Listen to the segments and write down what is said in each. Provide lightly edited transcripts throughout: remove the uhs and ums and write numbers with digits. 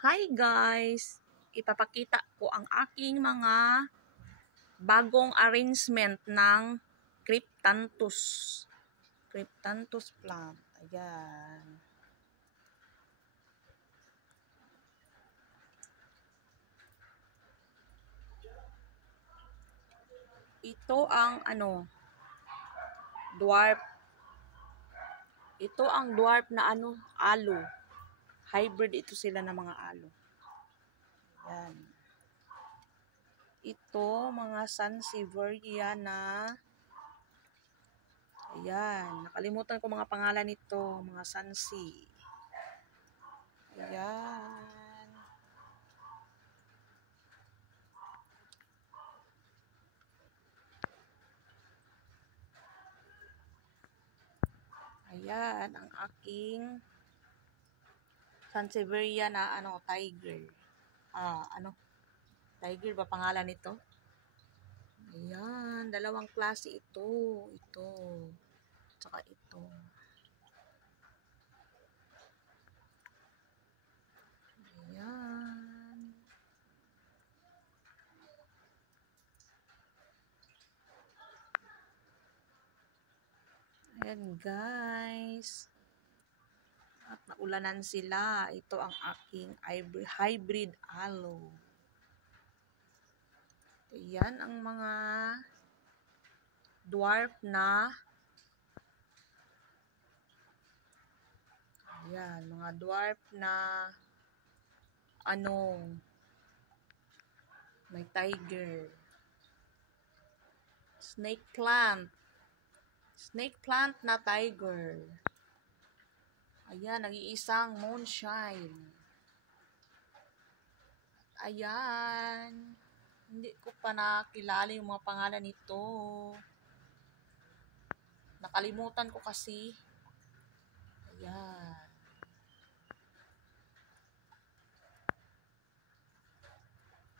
Hi guys! Ipapakita ko ang aking mga bagong arrangement ng Cryptanthus. Cryptanthus plant. Ayan. Ito ang dwarf. Ito ang dwarf na aloe. Hybrid ito sila ng mga aloe. Ayan. Ito, mga Sansevieria na ayan, nakalimutan ko mga pangalan nito, mga Sansi. Ayan. Ayan, ang aking Sansevieria na tiger. Tiger ba pangalan nito? Ayan, dalawang klase ito. Ito. Tsaka ito. Ayan. Ayan guys. At naulanan sila. Ito ang aking hybrid aloe. Ayan ang mga dwarf na ayan, mga dwarf na may tiger. Snake plant na tiger. Ayan, nag-iisang moonshine. Ayan. Hindi ko pa nakilala yung mga pangalan nito. Nakalimutan ko kasi. Ayan.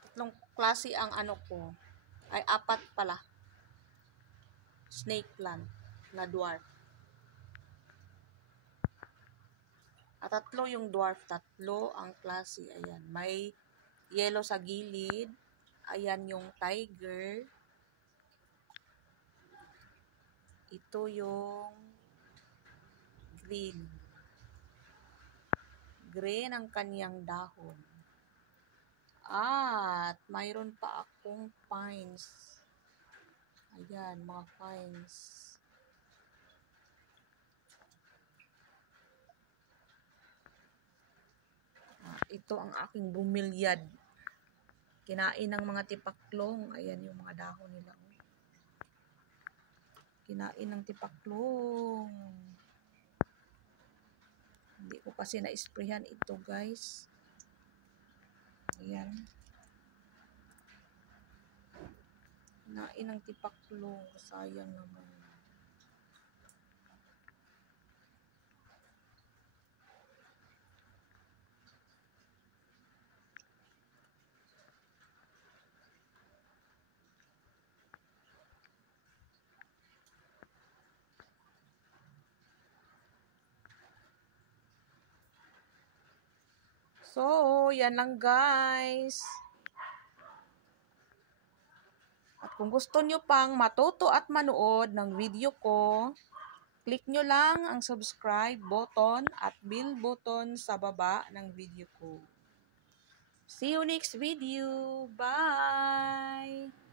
Tatlong klase ang ko. Ay, 4 pala. Snake plant na dwarf. At 3 yung dwarf. 3 ang klase. Ayan. May yellow sa gilid. Ayan yung tiger. Ito yung green. Green ang kanyang dahon. At mayroon pa akong pines. Ayan, mga pines. Ito ang aking bumilyad. Kinain ng mga tipaklong. Ayan yung mga dahon nila. Kinain ng tipaklong. Hindi ko kasi na-sprayhan ito guys. Ayan. Kinain ng tipaklong. Sayang naman. So, yan lang guys. At kung gusto nyo pang matuto at manood ng video ko, click nyo lang ang subscribe button at bell button sa baba ng video ko. See you next video. Bye!